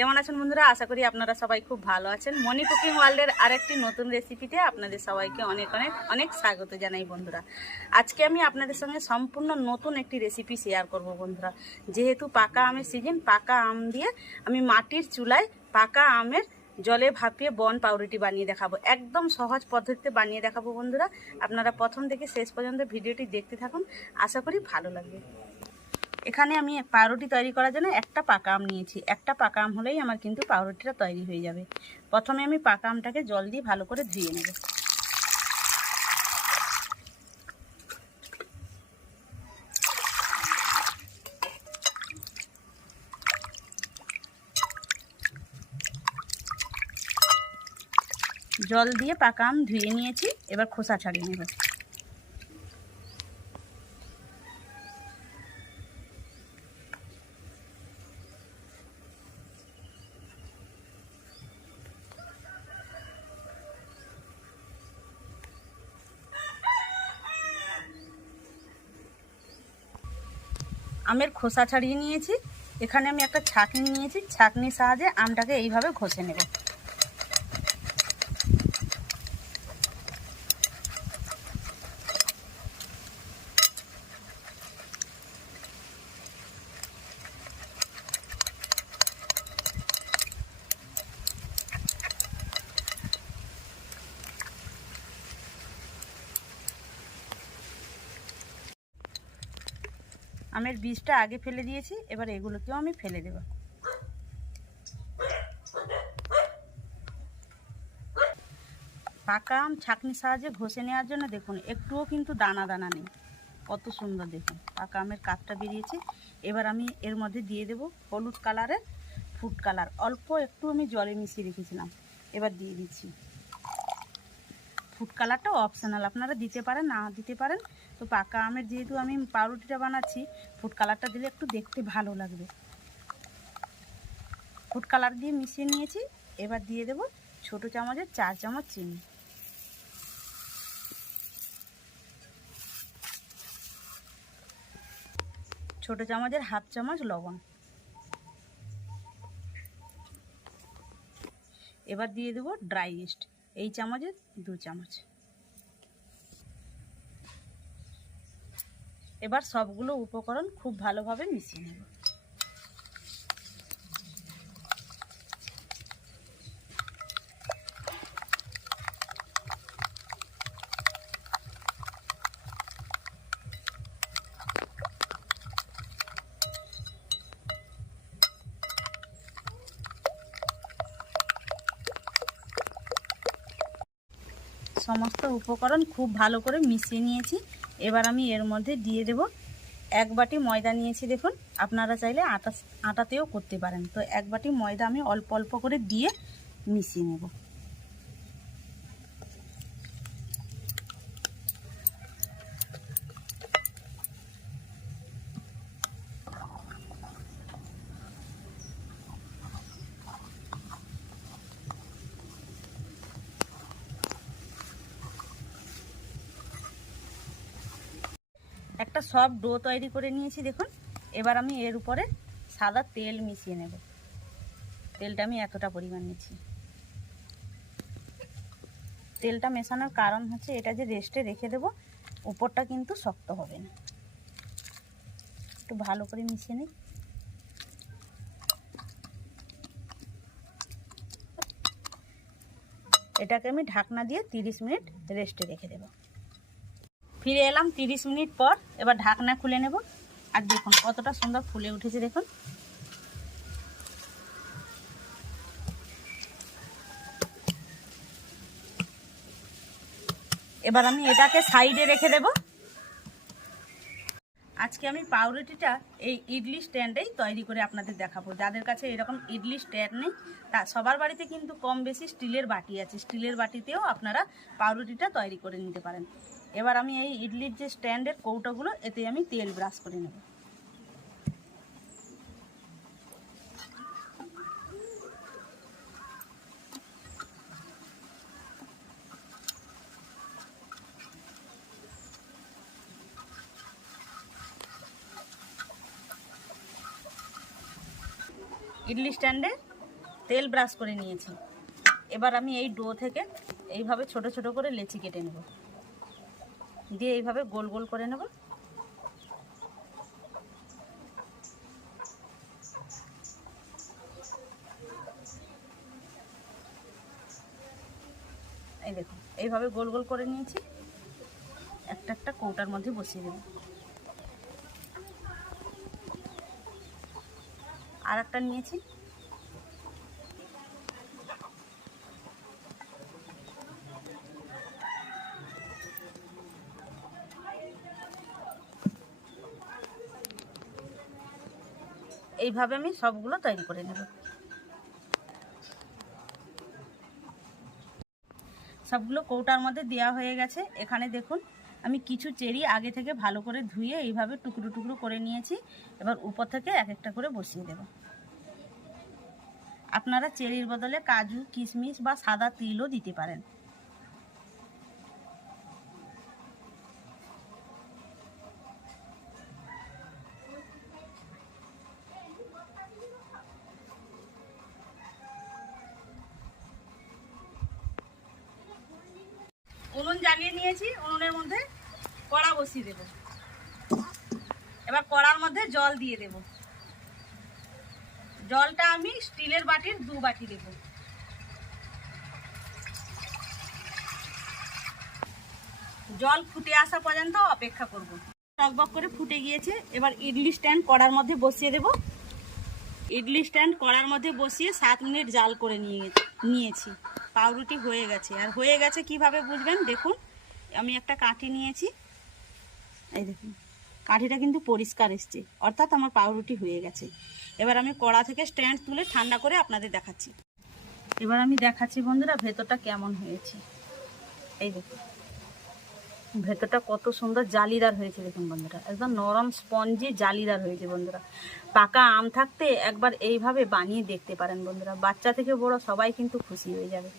কেমন আছেন বন্ধুরা? আশা করি আপনারা সবাই খুব ভালো আছেন। মনি কুকিং ওয়ার্ল্ডের আরেকটি নতুন রেসিপিতে আপনাদের সবাইকে অনেক অনেক অনেক স্বাগত জানাই বন্ধুরা। আজকে আমি আপনাদের সঙ্গে সম্পূর্ণ নতুন একটি রেসিপি শেয়ার করব বন্ধুরা। যেহেতু পাকা আমের সিজন পাকা আম দিয়ে আমি মাটির চুলায় পাকা আমের জলে ভাপিয়ে বন পাউরুটি বানিয়ে দেখাবো। একদম সহজ পদ্ধতিতে বানিয়ে দেখাবো বন্ধুরা। আপনারা প্রথম থেকে শেষ পর্যন্ত ভিডিওটি দেখতে থাকুন। আশা করি ভালো লাগবে। এখানে আমি পাউরুটি তৈরি করার জন্য একটা পাকা আম নিয়েছি। একটা পাকা আম হলেই আমার কিন্তু পাউরুটিটা তৈরি হয়ে যাবে। প্রথমে আমি পাকা আমটাকে জল দিয়ে ভালো করে ধুয়ে নেব। জল দিয়ে পাকা আম ধুয়ে নিয়েছি, এবার খোসা ছাড়িয়ে নেব। আমের খোসা ছাড়িয়ে নিয়েছি। এখানে আমি একটা ছাঁকনি নিয়েছি। ছাঁকনির সাহায্যে আমটাকে এইভাবে ঘষে নেব। আমের বীজটা আগে ফেলে দিয়েছি, এবার এগুলোকেও আমি ফেলে দেব। পাকা আম ছাকনির সাহায্যে ঘষে নেওয়ার জন্য দেখুন, একটুও কিন্তু দানা দানা নেই। কত সুন্দর দেখুন, পাকা আমের কাঠটা বেরিয়েছে। এবার আমি এর মধ্যে দিয়ে দেব হলুদ কালারের ফুড কালার অল্প একটু আমি জলে মিশিয়ে রেখেছিলাম, এবার দিয়ে দিচ্ছি। ফুড কালারটা অপশনাল আপনারা দিতে পারেন, না দিতে পারেন, তো পাকা আমের যেহেতু আমি পাউরুটিটা বানাচ্ছি ফুড কালারটা দিলে একটু দেখতে ভালো লাগবে। ফুড কালার দিয়ে মিশিয়ে নিয়েছি, এবার দিয়ে দেব ছোট চামচের চার চামচ চিনি। ছোট চামচের হাফ চামচ লবণ। এবার দিয়ে দেবো ড্রাই ইস্ট এই চামচের দু চামচ। এবার সবগুলো উপকরণ খুব ভালোভাবে মিশিয়ে নেব। সমস্ত উপকরণ খুব ভালো করে মিশিয়ে নিয়েছি। এবার আমি এর মধ্যে দিয়ে দেব এক বাটি ময়দা নিয়েছি দেখুন। আপনারা চাইলে আটা, আটাতেও করতে পারেন। তো এক বাটি ময়দা আমি অল্প অল্প করে দিয়ে মিশিয়ে নেব। একটা সব ডো তৈরি করে নিয়েছি, দেখুন। এবার আমি এর উপরে সাদা তেল মিশিয়ে নেব। তেলটা আমি এতটা পরিমাণ নিচ্ছি। তেলটা মেশানোর কারণ হচ্ছে, এটা যে রেস্টে রেখে দেব, উপরটা কিন্তু শক্ত হবে না। একটু ভালো করে মিশিয়ে নিই। এটাকে আমি ঢাকনা দিয়ে তিরিশ মিনিট রেস্টে রেখে দেবো। ফিরে এলাম তিরিশ মিনিট পর, এবার ঢাকনা খুলে নেব। আর দেখুন, কতটা সুন্দর ফুলে উঠেছে, দেখুন। এবার আমি এটাকে সাইডে রেখে দেব। আজকে আমি পাউরুটিটা এই ইডলি স্ট্যান্ডেই তৈরি করে আপনাদের দেখাবো। যাদের কাছে এরকম ইডলি স্ট্যান্ড নেই, তা সবার বাড়িতে কিন্তু কম বেশি স্টিলের বাটি আছে। স্টিলের বাটিতেও আপনারা পাউরুটিটা তৈরি করে নিতে পারেন। এবার আমি এই ইডলির যে স্ট্যান্ডের কৌটোগুলো এতে আমি তেল ব্রাশ করে নেব। ইডলি স্ট্যান্ডে তেল ব্রাশ করে নিয়েছি। এবার আমি এই ডো থেকে এইভাবে ছোট ছোট করে লেচি কেটে নেব। দিয়ে এইভাবে গোল গোল করে নেব। এই দেখুন, এইভাবে গোল গোল করে নিয়েছি। একটা একটা কৌটার মধ্যে বসিয়ে দেব। আর একটা নিয়েছি। এইভাবে আমি সবগুলো তৈরি করে নেব। সবগুলো কৌটার মধ্যে দেওয়া হয়ে গেছে। এখানে দেখুন, আমি কিছু চেরি আগে থেকে ভালো করে ধুয়ে এইভাবে টুকরো টুকরো করে নিয়েছি। এবার উপর থেকে এক একটা করে বসিয়ে দেব। আপনারা চেরির বদলে কাজু, কিশমিশ বা সাদা তিলও দিতে পারেন। জ্বালিয়ে নিয়েছি, উনুনের মধ্যে কড়া বসিয়ে দেব। এবার কড়ার মধ্যে জল দিয়ে দেব। জলটা আমি স্টিলের বাটির দু বাটি দেব। জল ফুটে আসা পর্যন্ত অপেক্ষা করব। টকবক করে ফুটে গিয়েছে, এবার ইডলি স্ট্যান্ড কড়ার মধ্যে বসিয়ে দেব। ইডলি স্ট্যান্ড কড়ার মধ্যে বসিয়ে সাত মিনিট জাল করে নিয়ে নিয়েছি। পাউরুটি হয়ে গেছে। আর হয়ে গেছে কীভাবে বুঝবেন? দেখুন। আমি একটা কাঠি নিয়েছি। এই দেখুন, কাঠিটা কিন্তু পরিষ্কার এসছে। অর্থাৎ আমার পাউরুটি হয়ে গেছে। এবার আমি কড়া থেকে স্ট্যান্ড তুলে ঠান্ডা করে আপনাদের দেখাচ্ছি। এবার আমি দেখাচ্ছি বন্ধুরা ভেতরটা কেমন হয়েছে। এই দেখুন, ভেতরটা কত সুন্দর জালিদার হয়েছে দেখুন বন্ধুরা। একদম নরম স্পঞ্জি জালিদার হয়েছে বন্ধুরা। পাকা আম থাকতে একবার এইভাবে বানিয়ে দেখতে পারেন বন্ধুরা। বাচ্চা থেকে বড় সবাই কিন্তু খুশি হয়ে যাবে।